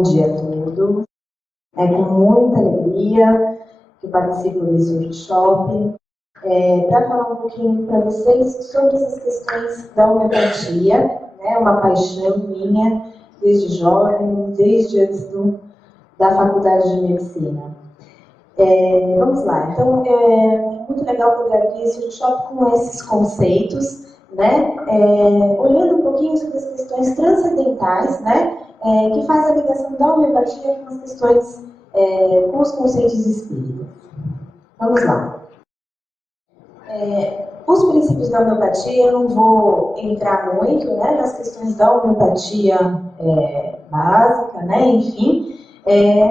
Bom dia a todos. É com muita alegria que participo desse workshop para falar um pouquinho para vocês sobre essas questões da homeopatia, né? Uma paixão minha desde jovem, desde antes da faculdade de medicina. Vamos lá, então é muito legal poder abrir esse workshop com esses conceitos, né? Olhando um pouquinho sobre as questões transcendentais, né? Que faz a ligação da homeopatia com as questões, com os conceitos espíritas. Vamos lá. Os princípios da homeopatia, eu não vou entrar muito, né, nas questões da homeopatia básica, né, enfim,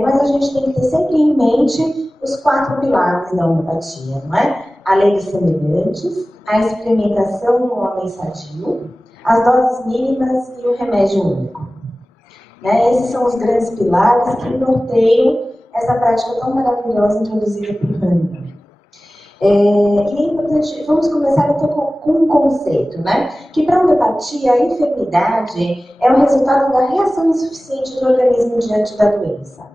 mas a gente tem que ter sempre em mente os 4 pilares da homeopatia, não é? A lei dos semelhantes, a experimentação no homem sadio, as doses mínimas e o remédio único. Né? Esses são os grandes pilares que norteiam essa prática tão maravilhosa introduzida por Hahnemann. E é importante, vamos começar então com um conceito, né? Que para a homeopatia, a enfermidade é o resultado da reação insuficiente do organismo diante da doença,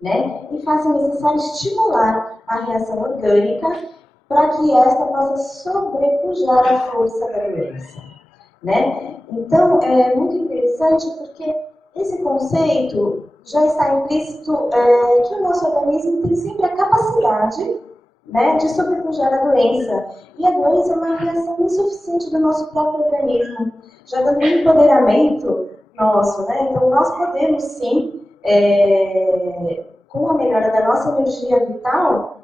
né? E faz necessário estimular a reação orgânica para que esta possa sobrepujar a força da doença, né? Então, é muito interessante porque esse conceito já está implícito que o nosso organismo tem sempre a capacidade, né, de sobrepujar a doença. E a doença é uma reação insuficiente do nosso próprio organismo, já dando um empoderamento nosso, né? Então, nós podemos sim, com a melhora da nossa energia vital,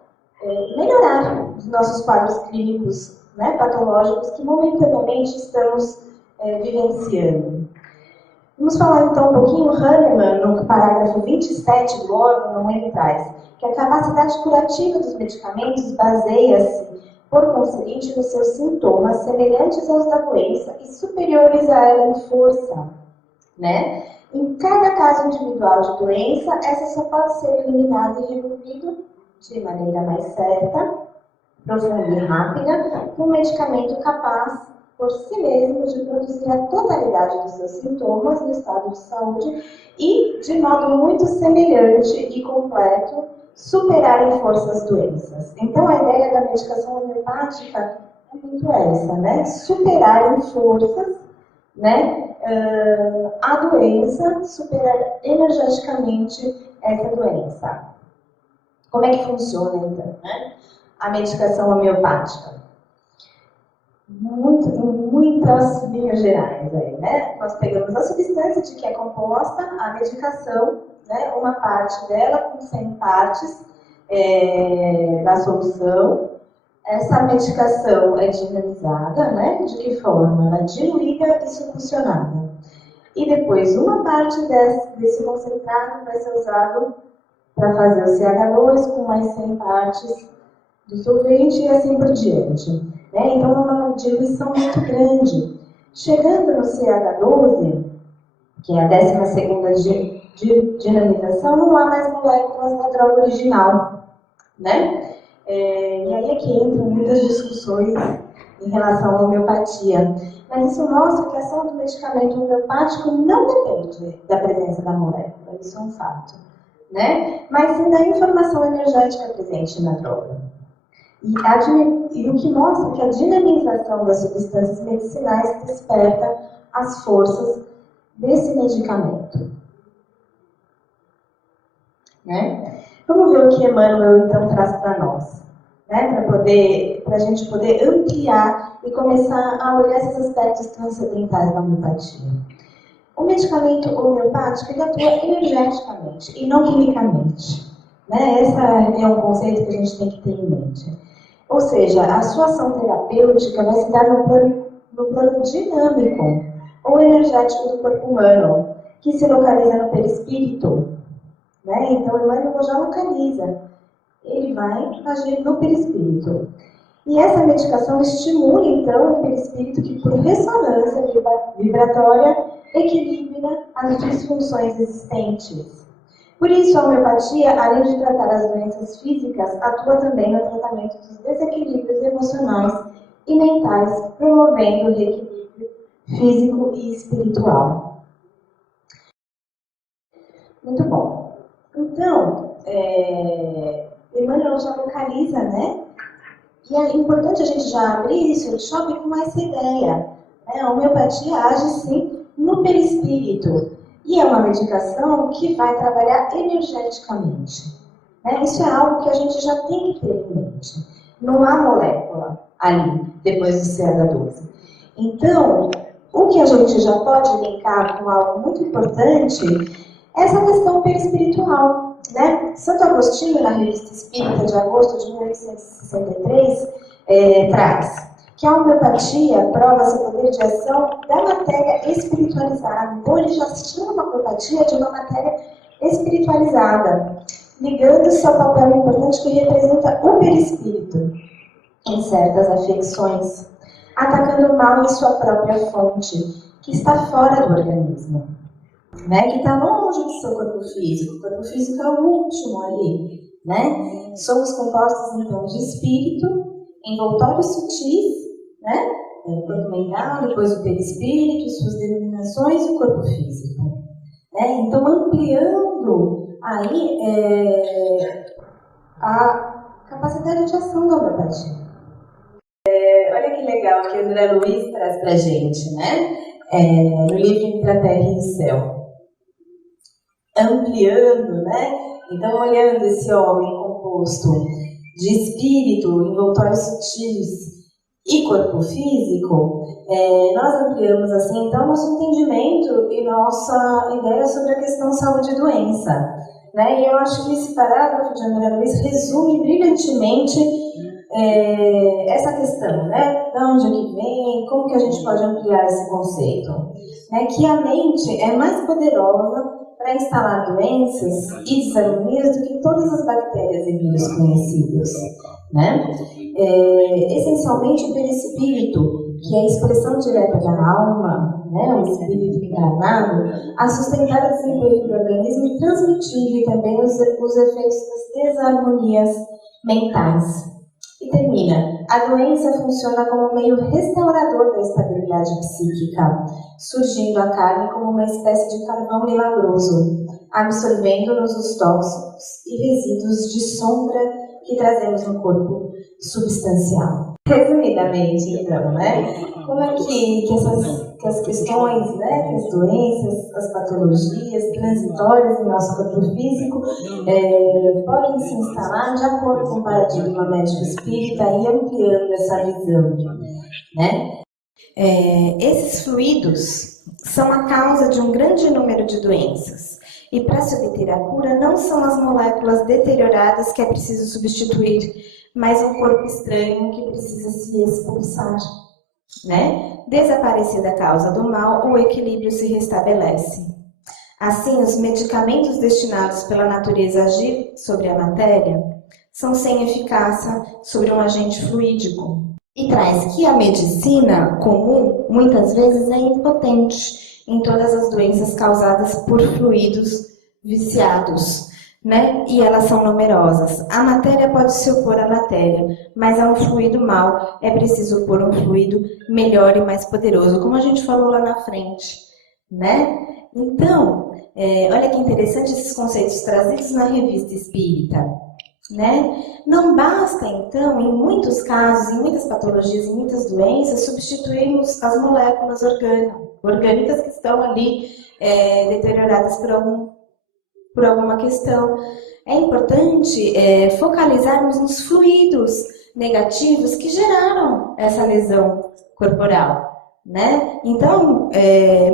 melhorar os nossos quadros clínicos, né, patológicos que momentaneamente estamos vivenciando. Vamos falar então um pouquinho, Hahnemann, no parágrafo 27 do órgão, não ele traz, que a capacidade curativa dos medicamentos baseia-se, por conseguinte, nos seus sintomas semelhantes aos da doença e superiores a ela em força, né? Em cada caso individual de doença, essa só pode ser eliminada e removida de maneira mais certa, profunda e rápida, com um medicamento capaz por si mesmo de produzir a totalidade dos seus sintomas no estado de saúde e, de modo muito semelhante e completo, superar em força as doenças. Então, a ideia da medicação homeopática é muito essa, né? Superar em forças, né, a doença, superar energeticamente essa doença. Como é que funciona, então, né? A medicação homeopática? Em muitas linhas gerais aí, né? Nós pegamos a substância de que é composta a medicação, né? Uma parte dela com 100 partes da solução. Essa medicação é dinamizada, né? De que forma? Ela é diluída e succionada. E depois uma parte desse concentrado vai ser usado para fazer o CH2 com mais 100 partes do solvente e assim por diante. Né? Então, é uma diluição muito grande. Chegando no CH12, que é a 12ª dinamização, não há mais moléculas da droga original. Né? E aí é que entram muitas discussões em relação à homeopatia. Mas isso mostra que a ação do medicamento homeopático não depende da presença da molécula, isso é um fato. Né? Mas sim da informação energética presente na droga. E o que mostra que a dinamização das substâncias medicinais desperta as forças desse medicamento. Né? Vamos ver o que Emmanuel então traz para nós, né? Para a gente poder ampliar e começar a olhar esses aspectos transcendentais da homeopatia. O medicamento homeopático ele atua energeticamente e não quimicamente. Né? Esse é um conceito que a gente tem que ter em mente. Ou seja, a sua ação terapêutica vai se dar no plano dinâmico ou energético do corpo humano, que se localiza no perispírito. Né? Então, Emmanuel já localiza. Ele vai agir no perispírito. E essa medicação estimula, então, o perispírito que, por ressonância vibratória, equilibra as disfunções existentes. Por isso, a homeopatia, além de tratar as doenças físicas, atua também no tratamento dos desequilíbrios emocionais e mentais, promovendo o reequilíbrio físico e espiritual. Muito bom. Então, Emmanuel já localiza, né? E é importante a gente já abrir esse workshop com essa ideia. Né? A homeopatia age, sim, no perispírito. E é uma medicação que vai trabalhar energeticamente. Né? Isso é algo que a gente já tem que ter em mente. Não há molécula ali, depois do CH12. Então, o que a gente já pode linkar com algo muito importante é essa questão perispiritual. Né? Santo Agostinho, na Revista Espírita de agosto de 1863, traz que a homeopatia prova seu poder de ação da matéria espiritualizada. Então, ele já chama a homeopatia de uma matéria espiritualizada, ligando seu papel importante que representa o perispírito em certas afecções, atacando o mal em sua própria fonte, que está fora do organismo, né? Que está longe do seu corpo físico. O corpo físico é o último ali, né? Somos compostos, então, de espírito, envoltórios sutis, né? O corpo mental, depois o perispírito, suas denominações e o corpo físico. Né? Então, ampliando aí a capacidade de ação da homeopatia. Olha que legal que o André Luiz traz pra gente, né? No livro Entre a Terra e o Céu. Ampliando, né? Então, olhando esse homem composto de espírito, envoltórios sutis e corpo físico, nós ampliamos assim, então, nosso entendimento e nossa ideia sobre a questão saúde e doença. Né? E eu acho que esse parágrafo de André Luiz resume brilhantemente essa questão, né? De onde que vem, como que a gente pode ampliar esse conceito. Né? Que a mente é mais poderosa para instalar doenças e desarmonias do que todas as bactérias e vírus conhecidos. Né? Essencialmente o perispírito, que é a expressão direta da alma, né? O espírito encarnado, a sustentar o desempenho do organismo e transmitir também os efeitos das desarmonias mentais. E termina. A doença funciona como meio restaurador da estabilidade psíquica, surgindo a carne como uma espécie de carvão milagroso, absorvendo-nos os tóxicos e resíduos de sombra que trazemos no corpo substancial. Resumidamente, então, né? Como é que as questões, né, as doenças, as patologias transitórias no nosso corpo físico podem se instalar de acordo com o paradigma médico espírita e ampliando essa visão, né? Esses fluidos são a causa de um grande número de doenças. E para se obter a cura, não são as moléculas deterioradas que é preciso substituir, mas um corpo estranho que precisa se expulsar. Né? Desaparecida a causa do mal, o equilíbrio se restabelece. Assim, os medicamentos destinados pela natureza a agir sobre a matéria são sem eficácia sobre um agente fluídico. E traz que a medicina comum, muitas vezes, é impotente em todas as doenças causadas por fluidos viciados. Né? E elas são numerosas. A matéria pode se opor à matéria, mas a um fluido mau é preciso opor um fluido melhor e mais poderoso, como a gente falou lá na frente. Né? Então, olha que interessante esses conceitos trazidos na Revista Espírita. Né? Não basta, então, em muitos casos, em muitas patologias, em muitas doenças, substituirmos as moléculas orgânicas que estão ali deterioradas por alguma questão. É importante focalizarmos nos fluidos negativos que geraram essa lesão corporal. Né? Então,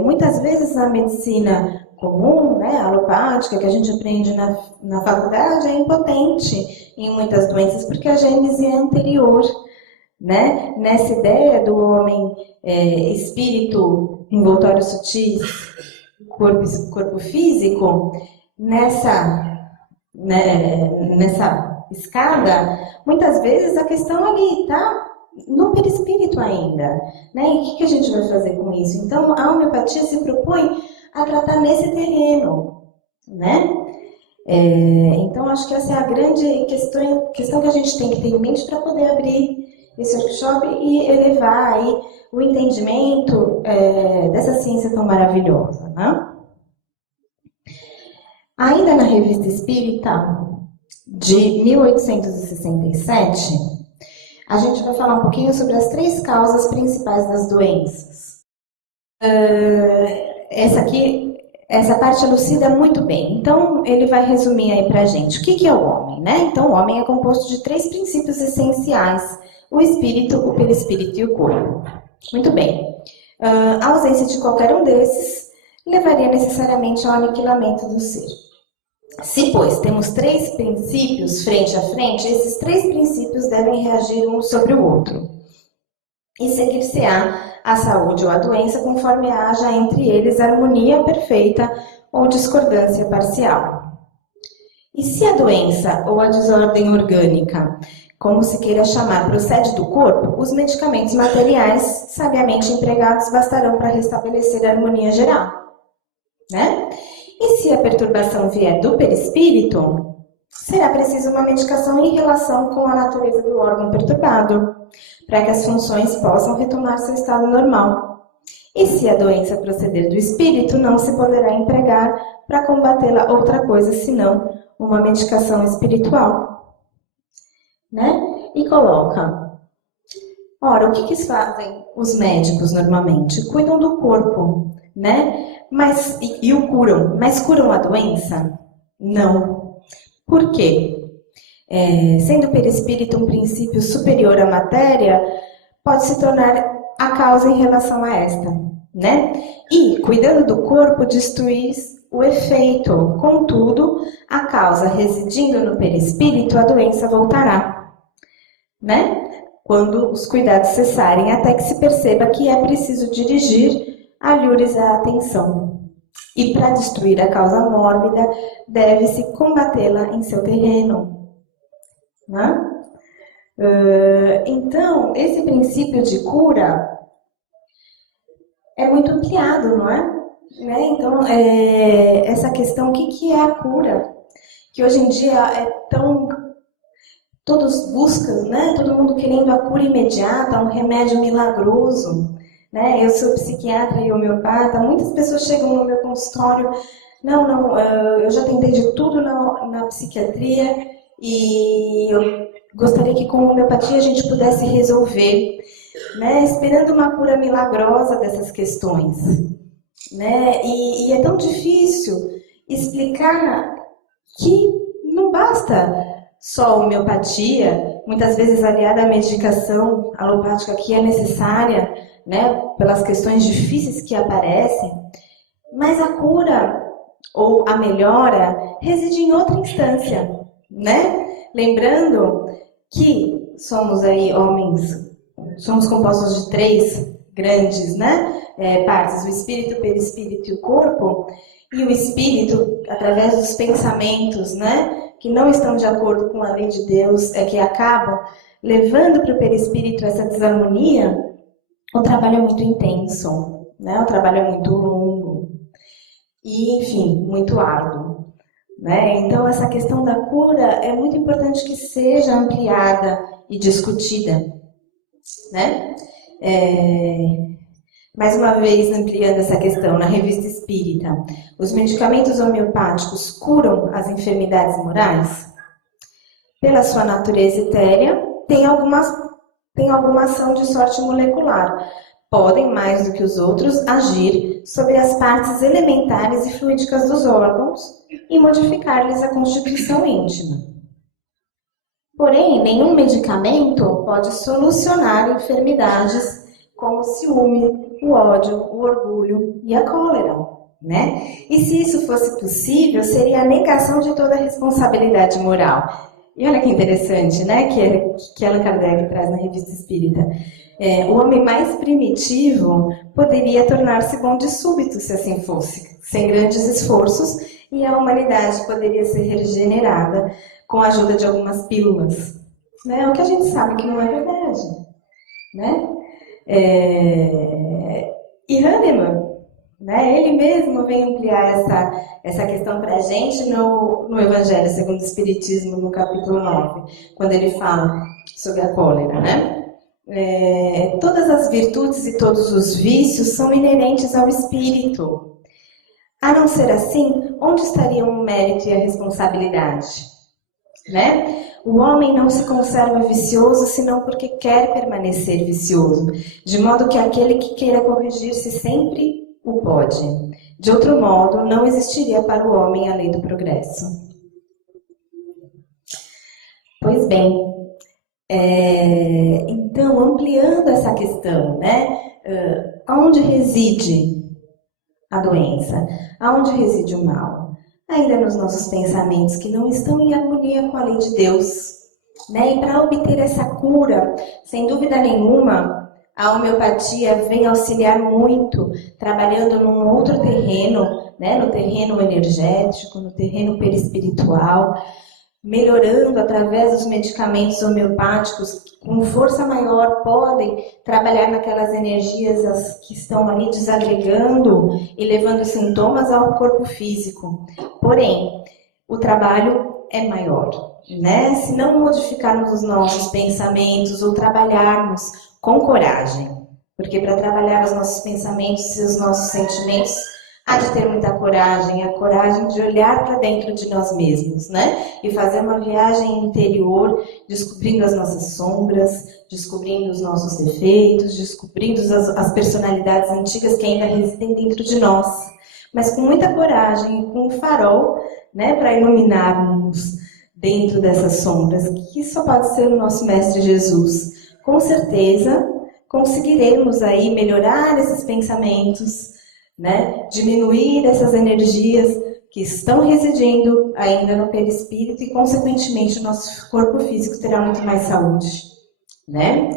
muitas vezes a medicina comum, né, alopática, que a gente aprende na faculdade, é impotente em muitas doenças, porque a gênese é anterior. Né? Nessa ideia do homem espírito, envoltórios sutis, corpo físico, nessa escada, muitas vezes a questão ali está no perispírito ainda. Né? E o que a gente vai fazer com isso? Então, a homeopatia se propõe a tratar nesse terreno. Né? Então, acho que essa é a grande questão que a gente tem que ter em mente para poder abrir esse workshop e elevar aí o entendimento dessa ciência tão maravilhosa. Né? Ainda na Revista Espírita, de 1867, a gente vai falar um pouquinho sobre as 3 causas principais das doenças. Essa parte elucida muito bem. Então, ele vai resumir aí pra gente. O que é o homem, né? Então, o homem é composto de 3 princípios essenciais: o espírito, o perispírito e o corpo. Muito bem. A ausência de qualquer um desses levaria necessariamente ao aniquilamento do ser. Se, pois, temos 3 princípios frente a frente, esses 3 princípios devem reagir um sobre o outro. E seguir-se-á a saúde ou a doença conforme haja entre eles harmonia perfeita ou discordância parcial. E se a doença ou a desordem orgânica, como se queira chamar, procede do corpo, os medicamentos materiais sabiamente empregados bastarão para restabelecer a harmonia geral, né? E se a perturbação vier do perispírito, será preciso uma medicação em relação com a natureza do órgão perturbado, para que as funções possam retomar seu estado normal. E se a doença proceder do espírito, não se poderá empregar para combatê-la outra coisa senão uma medicação espiritual. Né? E coloca: ora, o que fazem os médicos normalmente? Cuidam do corpo, né? E o curam. Mas curam a doença? Não. Por quê? Sendo o perispírito um princípio superior à matéria, pode se tornar a causa em relação a esta, né? E, cuidando do corpo, destruir o efeito. Contudo, a causa residindo no perispírito, a doença voltará, né? Quando os cuidados cessarem, até que se perceba que é preciso dirigir alhures a atenção. E para destruir a causa mórbida, deve-se combatê-la em seu terreno. Né? Então, esse princípio de cura é muito ampliado, não é? Né? Então, essa questão, o que é a cura? Que hoje em dia é tão... Todos buscam, né? Todo mundo querendo a cura imediata, um remédio milagroso. Né? Eu sou psiquiatra e homeopata, muitas pessoas chegam no meu consultório: eu já tentei de tudo na psiquiatria e eu gostaria que com a homeopatia a gente pudesse resolver, né? Esperando uma cura milagrosa dessas questões. Né? E é tão difícil explicar que não basta só a homeopatia, muitas vezes aliada à medicação alopática que é necessária, né, pelas questões difíceis que aparecem, mas a cura ou a melhora reside em outra instância, né? Lembrando que somos aí homens, somos compostos de 3 grandes, né, partes: o espírito, o perispírito e o corpo. E o espírito, através dos pensamentos, né, que não estão de acordo com a lei de Deus, que acabam levando para o perispírito essa desarmonia. O trabalho é muito intenso, né? O trabalho é muito longo e, enfim, muito árduo, né? Então, essa questão da cura é muito importante que seja ampliada e discutida, né? Mais uma vez, ampliando essa questão, na Revista Espírita, os medicamentos homeopáticos curam as enfermidades morais? Pela sua natureza etérea, tem alguma ação de sorte molecular. Podem, mais do que os outros, agir sobre as partes elementares e fluídicas dos órgãos e modificar-lhes a constituição íntima. Porém, nenhum medicamento pode solucionar enfermidades como o ciúme, o ódio, o orgulho e a cólera, né? E se isso fosse possível, seria a negação de toda a responsabilidade moral. E olha que interessante, né, que Allan Kardec traz na Revista Espírita. O homem mais primitivo poderia tornar-se bom de súbito, se assim fosse, sem grandes esforços, e a humanidade poderia ser regenerada com a ajuda de algumas pílulas. Né? O que a gente sabe que não é verdade. Né? E Hahnemann, né, ele mesmo vem ampliar essa questão para a gente no Evangelho segundo o Espiritismo, no capítulo 9, quando ele fala sobre a cólera, né? Todas as virtudes e todos os vícios são inerentes ao espírito. A não ser assim, onde estariam o mérito e a responsabilidade? Né? O homem não se conserva vicioso senão porque quer permanecer vicioso, de modo que aquele que queira corrigir-se sempre o pode. De outro modo, não existiria para o homem a lei do progresso. Pois bem, então, ampliando essa questão, né? Onde reside a doença? Aonde reside o mal? Ainda nos nossos pensamentos que não estão em harmonia com a lei de Deus. Né? E para obter essa cura, sem dúvida nenhuma, a homeopatia vem auxiliar muito, trabalhando num outro terreno, né? No terreno energético, no terreno perispiritual, melhorando através dos medicamentos homeopáticos, com força maior, podem trabalhar naquelas energias que estão ali desagregando e levando sintomas ao corpo físico. Porém, o trabalho é maior, né? Se não modificarmos os nossos pensamentos ou trabalharmos com coragem, porque para trabalhar os nossos pensamentos e os nossos sentimentos, há de ter muita coragem, a coragem de olhar para dentro de nós mesmos, né? E fazer uma viagem interior, descobrindo as nossas sombras, descobrindo os nossos defeitos, descobrindo as personalidades antigas que ainda residem dentro de nós. Mas com muita coragem e com um farol, né, para iluminarmos dentro dessas sombras, que só pode ser o nosso Mestre Jesus. Com certeza, conseguiremos aí melhorar esses pensamentos, né? Diminuir essas energias que estão residindo ainda no perispírito e, consequentemente, o nosso corpo físico terá muito mais saúde, né?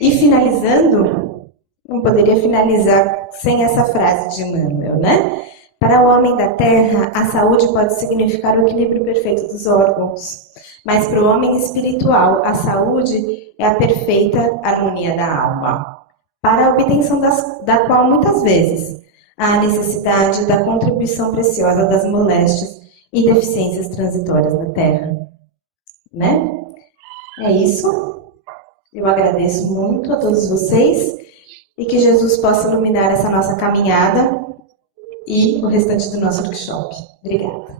E finalizando, não poderia finalizar sem essa frase de Emmanuel, né? Para o homem da terra, a saúde pode significar o equilíbrio perfeito dos órgãos, mas para o homem espiritual, a saúde é a perfeita harmonia da alma, para a obtenção da qual muitas vezes há a necessidade da contribuição preciosa das moléstias e deficiências transitórias da Terra. Né? É isso. Eu agradeço muito a todos vocês e que Jesus possa iluminar essa nossa caminhada e o restante do nosso workshop. Obrigada.